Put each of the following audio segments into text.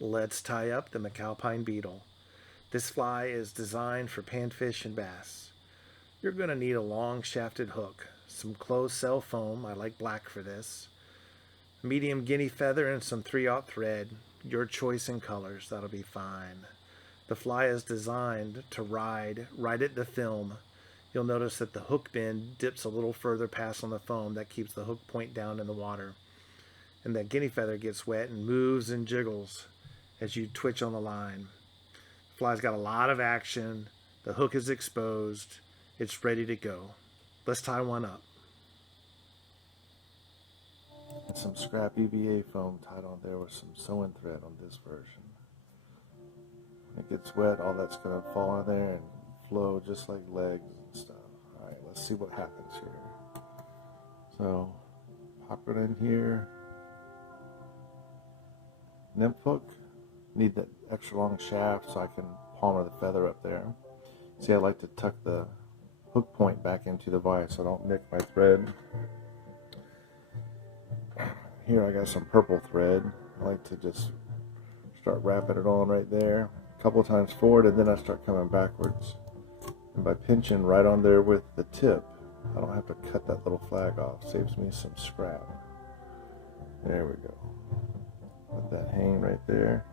Let's tie up the McAlpine Beetle. This fly is designed for panfish and bass. You're going to need a long shafted hook, some closed cell foam, I like black for this, a medium guinea feather, and some 3/0 thread. Your choice in colors, that'll be fine. The fly is designed to ride right at the film. You'll notice that the hook bend dips a little further past on the foam. That keeps the hook point down in the water. And that guinea feather gets wet and moves and jiggles as you twitch on the line. The fly's got a lot of action. The hook is exposed. It's ready to go. Let's tie one up. And some scrap EVA foam tied on there with some sewing thread on this version. When it gets wet, all that's going to fall in there and flow just like legs and stuff. Alright, let's see what happens here. So, pop it in here. Nymph hook. Need that extra long shaft so I can palmer the feather up there. See, I like to tuck the hook point back into the vise so I don't nick my thread. Here I got some purple thread. I like to just start wrapping it on right there. A couple times forward, and then I start coming backwards. And by pinching right on there with the tip, I don't have to cut that little flag off. Saves me some scrap. There we go. Let that hang right there.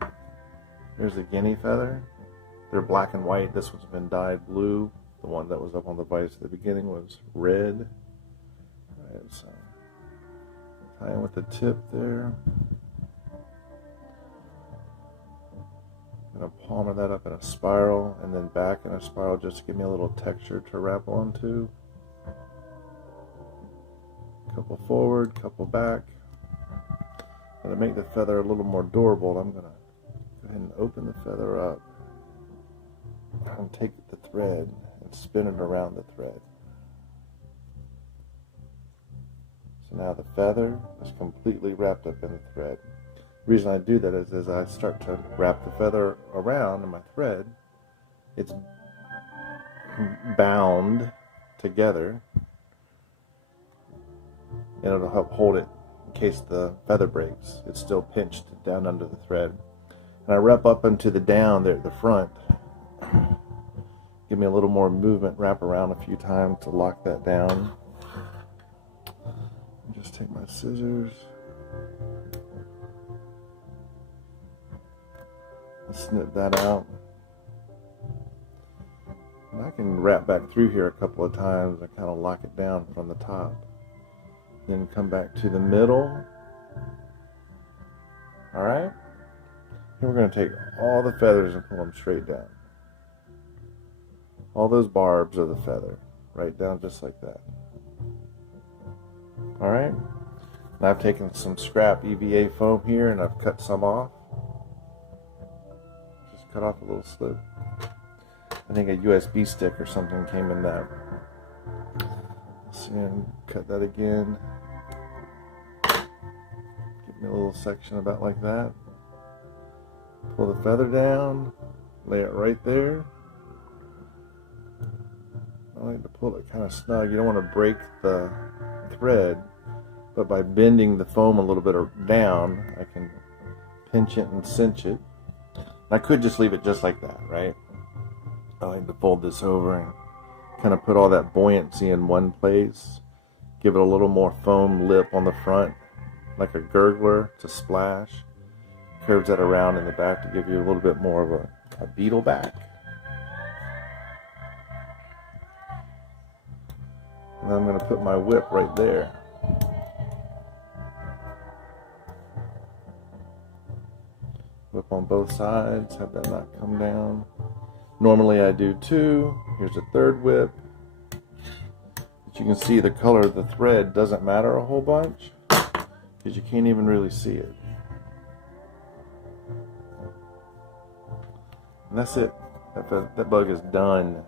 Here's the guinea feather. They're black and white. This one's been dyed blue. The one that was up on the vise at the beginning was red. Alright, so tie in with the tip there. I'm going to palmer that up in a spiral and then back in a spiral just to give me a little texture to wrap onto. Couple forward, couple back. And to make the feather a little more durable, I'm going to go ahead and open the feather up and take the thread and spin it around the thread. So now the feather is completely wrapped up in the thread. The reason I do that is as I start to wrap the feather around in my thread, it's bound together and it'll help hold it in case the feather breaks. It's still pinched down under the thread. And I wrap up into the down there at the front. Give me a little more movement, wrap around a few times to lock that down. Just take my scissors. Snip that out. And I can wrap back through here a couple of times and kind of lock it down from the top. Then come back to the middle. Alright? And we're going to take all the feathers and pull them straight down. All those barbs of the feather. Right down just like that. Alright? And I've taken some scrap EVA foam here and I've cut some off. Just cut off a little slip. I think a USB stick or something came in that. Let's see, and cut that again. Give me a little section about like that. Pull the feather down, lay it right there. I like to pull it kind of snug. You don't want to break the thread, but by bending the foam a little bit down, I can pinch it and cinch it. I could just leave it just like that, right? I like to fold this over and kind of put all that buoyancy in one place. Give it a little more foam lip on the front, like a gurgler to splash. Curves that around in the back to give you a little bit more of a beetle back. And I'm going to put my whip right there. Whip on both sides, have that not come down. Normally I do two. Here's a third whip. But you can see the color of the thread doesn't matter a whole bunch because you can't even really see it. And that's it. That bug is done.